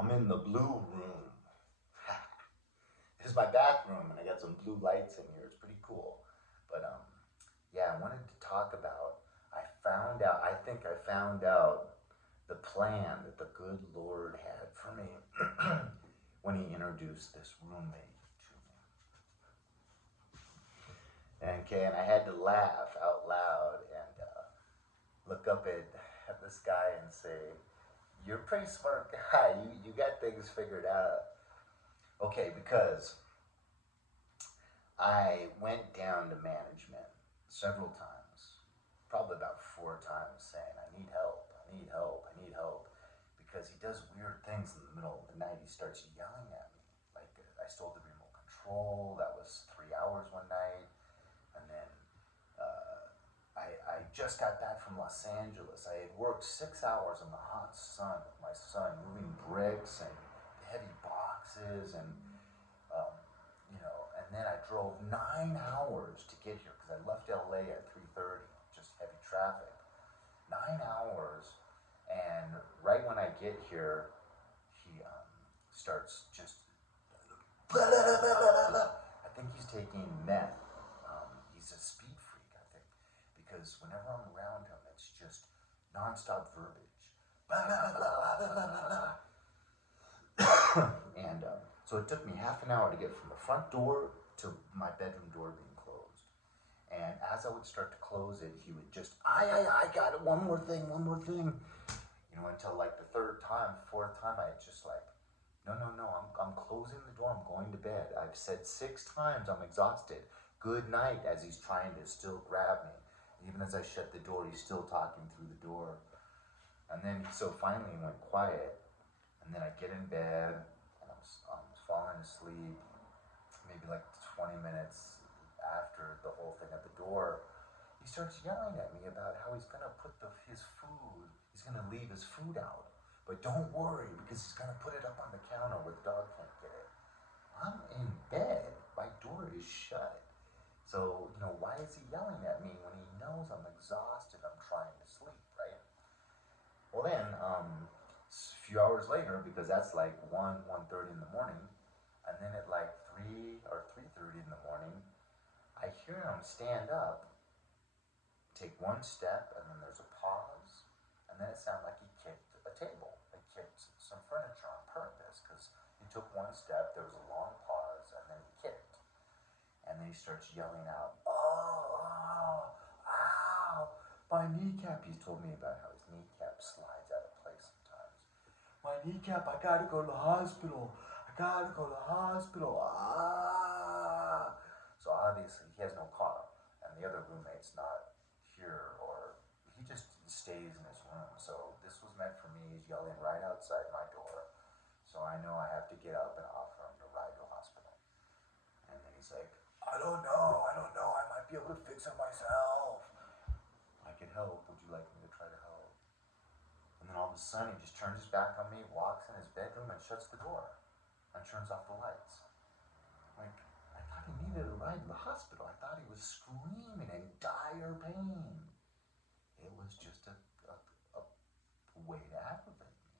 I'm in the blue room. This is my bathroom, and I got some blue lights in here. It's pretty cool. But yeah, I wanted to talk about. I think I found out the plan that the good Lord had for me when He introduced this roommate to me. And okay, and I had to laugh out loud and look up at this guy and say, "You're a pretty smart guy. You got things figured out." Okay, because I went down to management several times, probably about 4 times, saying, "I need help, I need help, I need help." Because he does weird things in the middle of the night. He starts yelling at me. Like, I stole the remote control. That was 3 hours one night. And then I just got back from Los Angeles. I had worked 6 hours in the hot sun with my son, moving bricks and heavy boxes and and then I drove 9 hours to get here because I left LA at 3:30, just heavy traffic. 9 hours, and right when I get here, he starts just. I think he's taking meth. He's a speed freak, I think, because whenever I'm around him, it's just nonstop verbiage. And so it took me half an hour to get from the front door to my bedroom door being closed. And as I would start to close it, he would just, I got it, one more thing, one more thing. Until like the third time, fourth time, I just like, no, I'm closing the door, I'm going to bed. I've said 6 times I'm exhausted. Good night, as he's trying to still grab me. Even as I shut the door, he's still talking through the door. And then, so finally he went quiet. And then I get in bed, and I'm falling asleep, maybe like 20 minutes after the whole thing at the door. He starts yelling at me about how he's going to put he's going to leave his food out. But don't worry, because he's going to put it up on the counter where the dog can't get it. I'm in bed. My door is shut. So, why is he yelling at me when he knows I'm exhausted? I'm trying to sleep, right? Well, then, a few hours later, because that's like 1:30 in the morning, and then at like 3 or 3:30 in the morning, I hear him stand up, take one step, and then there's a pause, and then it sounded like he kicked a table. He kicked some furniture on purpose because he took one step, there was a long pause, and then he kicked. And then he starts yelling out, "Oh, ow, my kneecap." He's told me about how his kneecap slides out of place sometimes. "My kneecap, I gotta go to the hospital. I gotta go to the hospital. Ah." So obviously he has no car, and the other roommate's not here, or he just stays in his room. So this was meant for me. He's yelling right outside my door. So I know I have to get up and offer him a ride to the hospital. And then he's like, I don't know. I might be able to fix it myself. I can help. Would you like me to try to help? And then all of a sudden, he just turns his back on me, walks in his bedroom, and shuts the door and turns off the lights. Like, I thought he needed a ride to the hospital. I thought he was screaming in dire pain. It was just a way to aggravate me.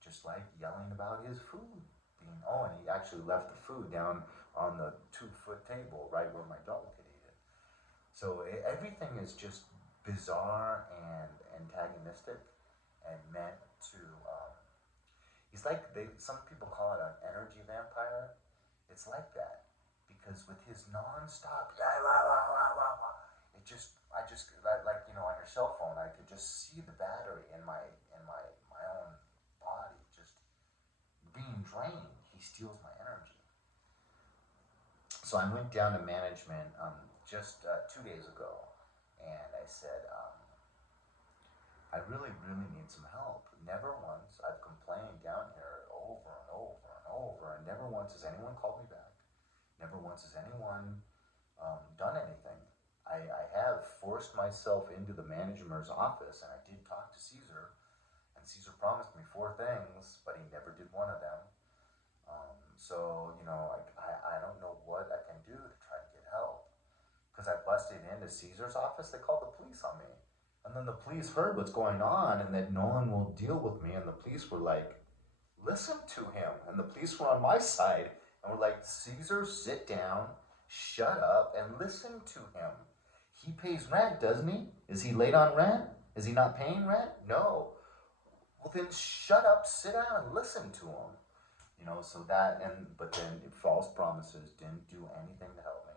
Just like yelling about his food. And he actually left the food down on the 2-foot table right where my dog could eat it. So everything is just bizarre and antagonistic and meant to. He's like some people call it an energy vampire. It's like that because with his nonstop, it just I just like on your cell phone, I could just see the battery in my own body just being drained. He steals my energy. So I went down to management just 2 days ago, and I said, I really, really need some help. Never once I've complained down here over and over and over, and never once has anyone called me back. Never once has anyone done anything. I have forced myself into the manager's office, and I did talk to Caesar, and Caesar promised me 4 things, but he never did one of them. So, I don't know what I can do to try to get help. Because I busted into Caesar's office, they called the police on me. And then the police heard what's going on and that no one will deal with me. And the police were like, listen to him. And the police were on my side. And we're like, Caesar, sit down, shut up, and listen to him. He pays rent, doesn't he? Is he late on rent? Is he not paying rent? No. Well, then shut up, sit down, and listen to him. So that, but then false promises didn't do anything to help me.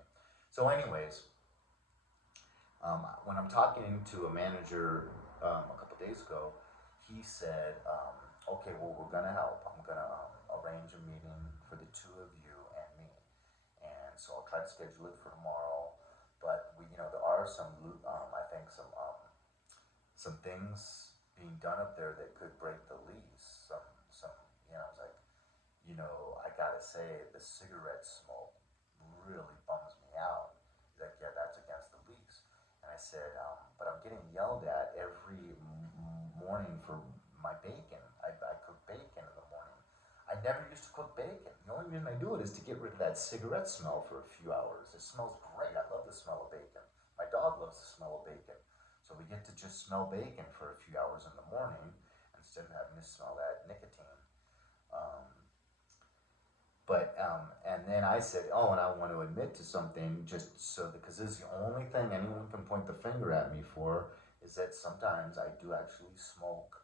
So, anyways, when I'm talking to a manager a couple days ago, he said, okay, well, we're going to help. I'm going to arrange a meeting for the two of you and me. And so I'll try to schedule it for tomorrow. But there are some, I think some things being done up there that could break the lease. I was like, I gotta say, the cigarette smoke really bums me out. He's like, yeah, that's against the lease. And I said, but I'm getting yelled at every morning for my bacon. I cook bacon in the morning. I never used to cook bacon. The only reason I do it is to get rid of that cigarette smell for a few hours. It smells great. I love the smell of bacon. My dog loves the smell of bacon. So we get to just smell bacon for a few hours in the morning instead of having to smell that nicotine. And then I said, oh, and I want to admit to something just so, because this is the only thing anyone can point the finger at me for, is that sometimes I do actually smoke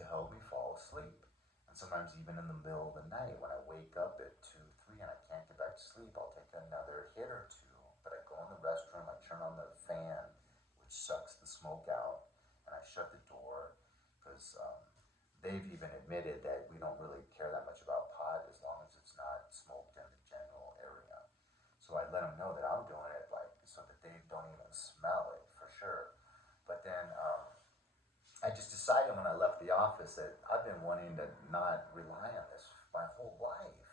to help me fall asleep. And sometimes even in the middle of the night when I wake up at 2, 3 and I can't get back to sleep, I'll take another hit or two. But I go in the restroom, I turn on the fan, which sucks the smoke out, and I shut the door, because they've even admitted that we don't really care that much about pot as long as it's not smoked in the general area. So I let them know that I'm doing it, like, so that they don't even smell it for sure. But then I just decided when I left the office that I've been wanting to not rely on this my whole life.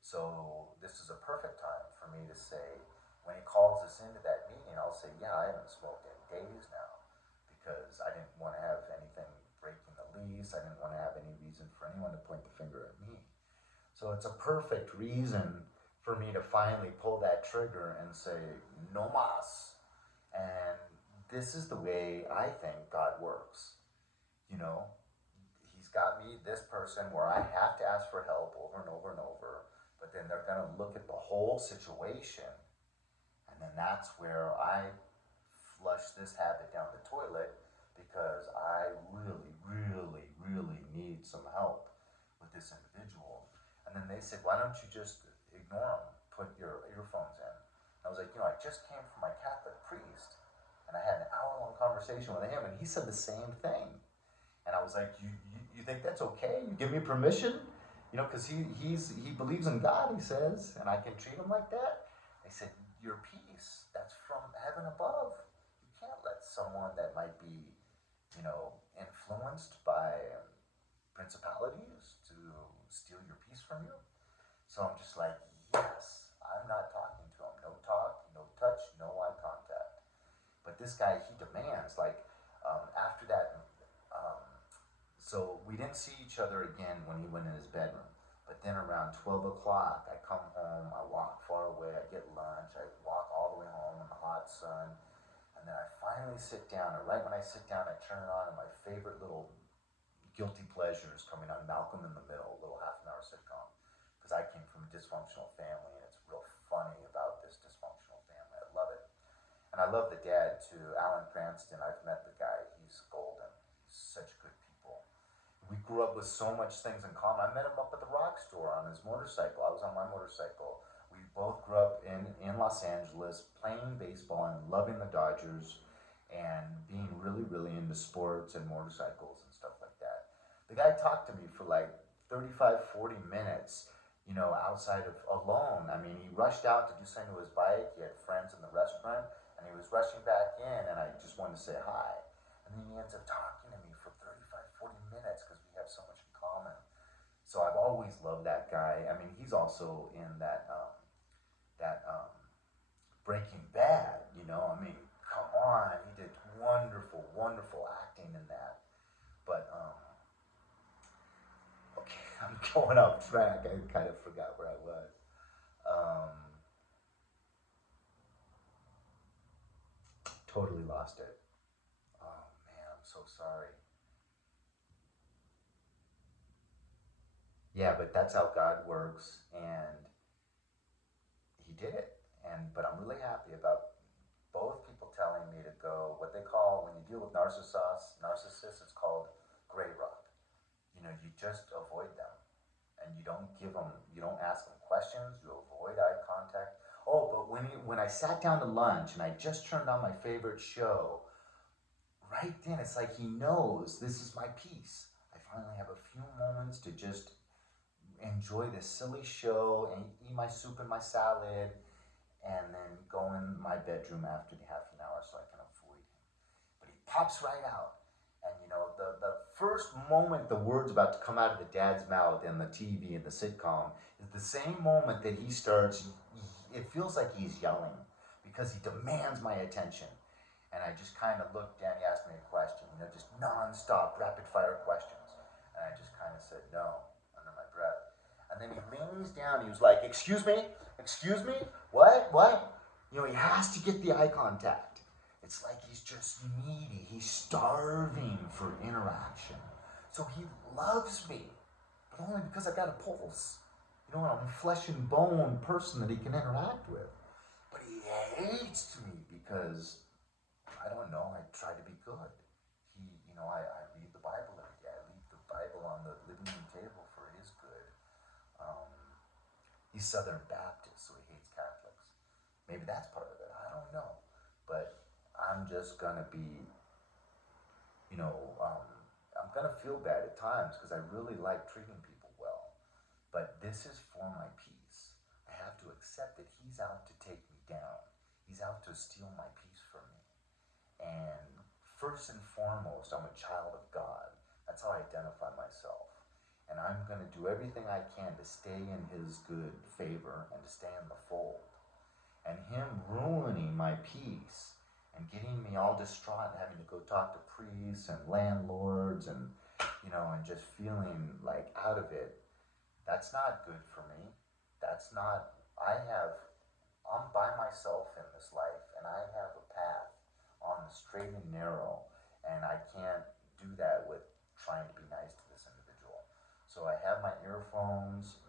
So this is a perfect time for me to say, when he calls us into that meeting, I'll say, yeah, I haven't smoked in days now, because I didn't want to have anything breaking the lease. I didn't want to have any reason for anyone to point the finger at me. So it's a perfect reason for me to finally pull that trigger and say, no mas. And this is the way I think God works. He's got me this person where I have to ask for help over and over and over, but then they're going to look at the whole situation. And then that's where I flush this habit down the toilet, because I really, really, really need some help with this individual. And then they said, why don't you just ignore them, put your earphones in. And I was like, I just came from my Catholic priest, and I had an hour-long conversation with him, and he said the same thing. And I was like, you think that's okay? You give me permission? Because he believes in God, he says, and I can treat him like that. They said, your peace, that's from heaven above. You can't let someone that might be, influenced by principalities to steal your peace from you. So I'm just like, yes, I'm not talking to him. No talk, no touch, no eye contact. But this guy, he demands, like, after that, so we didn't see each other again when he went in his bedroom. But then around 12 o'clock, I come home, I walk far away, I get lunch, I walk all the way home in the hot sun, and then I finally sit down, and right when I sit down, I turn it on, and my favorite little guilty pleasure is coming on, Malcolm in the Middle, a little half-an-hour sitcom, because I came from a dysfunctional family, and it's real funny about this dysfunctional family. I love it. And I love the dad, too, Alan Cranston. I've met the guy. He's golden. He's such good people. We grew up with so much things in common. I met him up at the rock store on his motorcycle. I was on my motorcycle. We both grew up in Los Angeles, playing baseball and loving the Dodgers, and being really, really into sports and motorcycles and stuff like that. The guy talked to me for like 35, 40 minutes, outside of alone. I mean, he rushed out to do something to his bike. He had friends in the restaurant, and he was rushing back in, and I just wanted to say hi. And then he ends up talking to me for 35, 40 minutes because we have so much in common. So I've always loved that guy. I mean, he's also in that Breaking Bad. I mean, come on, he did wonderful, wonderful acting in that. But okay, I'm going off track. I kind of forgot where I was. Totally lost it. Oh man, I'm so sorry. Yeah, but that's how God works, and He did it. But I'm really happy about both people telling me to go. What they call when you deal with narcissists, it's called gray rock. You just avoid them, and you don't ask them questions. You avoid eye contact. Oh, but when I sat down to lunch and I just turned on my favorite show, right then it's like he knows this is my peace. I finally have a few moments to just enjoy this silly show and eat my soup and my salad, and then go in my bedroom after the half an hour so I can avoid him. But he pops right out. And the first moment the word's about to come out of the dad's mouth in the TV and the sitcom is the same moment that he starts, it feels like he's yelling because he demands my attention. And I just kind of looked down, he asked me a question, just non-stop rapid fire questions. And I just kind of said no under my breath. And then he leans down, he was like, excuse me, what? He has to get the eye contact. It's like he's just needy. He's starving for interaction. So he loves me, but only because I got a pulse. I'm a flesh and bone person that he can interact with. But he hates me because, I don't know, I try to be good. I read the Bible every day. I leave the Bible on the living room table for his good. He's Southern Baptist, so he hates Catholics. Maybe that's part of it. I don't know. But I'm just going to be, I'm going to feel bad at times because I really like treating people well. But this is for my peace. I have to accept that he's out to take me down. He's out to steal my peace from me. And first and foremost, I'm a child of God. That's how I identify myself. And I'm going to do everything I can to stay in his good favor and to stay in the fold. And him ruining my peace and getting me all distraught and having to go talk to priests and landlords and just feeling like out of it, that's not good for me. I'm by myself in this life, and I have a path on the straight and narrow, and I can't do that with trying to be nice to this individual. So I have my earphones,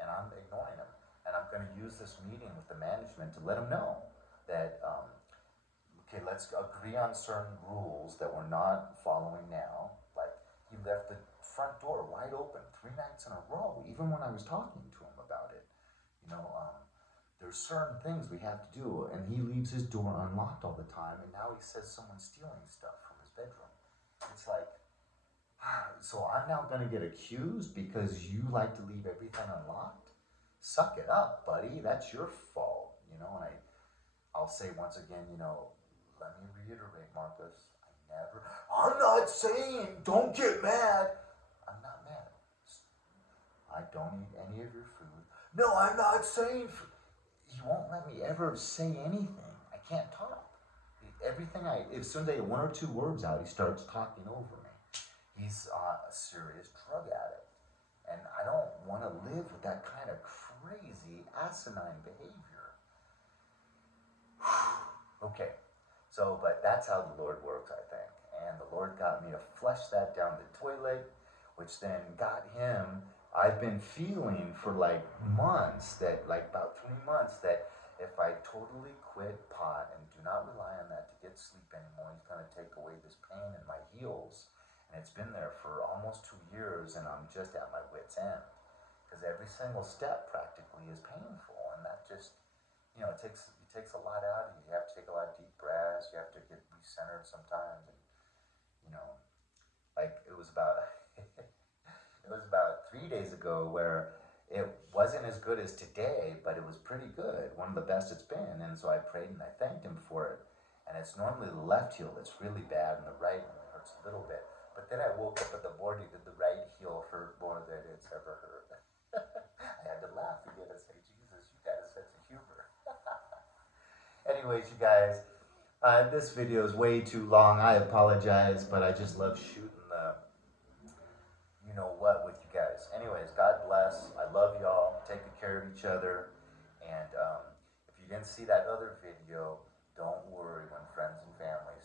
and I'm ignoring them. And I'm going to use this meeting with the management to let them know that, okay, let's agree on certain rules that we're not following now. Like, he left the front door wide open 3 nights in a row, even when I was talking to him about it. There's certain things we have to do, and he leaves his door unlocked all the time, and now he says someone's stealing stuff from his bedroom. It's like, so I'm now going to get accused because you like to leave everything unlocked? Suck it up, buddy. That's your fault. And I'll say once again, let me reiterate, Marcus. I'm not saying don't get mad. I'm not mad. I don't eat any of your food. No, I'm not saying. He won't let me ever say anything. I can't talk. As soon as I get 1 or 2 words out, he starts talking over me. He's a serious drug addict. And I don't want to live with that kind of crazy, asinine behavior. Okay, but that's how the Lord works, I think. And the Lord got me to flush that down the toilet, which then got him. I've been feeling for like about 3 months, that if I totally quit pot and do not rely on that to get sleep anymore, he's going to take away this pain in my heels. And it's been there for almost 2 years, and I'm just at my wit's end. Because every single step practically is painful, and that just, it takes a lot out of you. You have to take a lot of deep breaths. You have to get recentered sometimes. And, like it was about 3 days ago where it wasn't as good as today, but it was pretty good. One of the best it's been. And so I prayed and I thanked him for it. And it's normally the left heel that's really bad, and the right only hurts a little bit. But then I woke up in the morning and the right heel hurt more than it's ever hurt. I had to laugh again and say, Jesus, you got a sense of humor. Anyways, you guys, this video is way too long. I apologize, but I just love shooting the what with you guys. Anyways, God bless. I love y'all. Take good care of each other. And if you didn't see that other video, don't worry when friends and family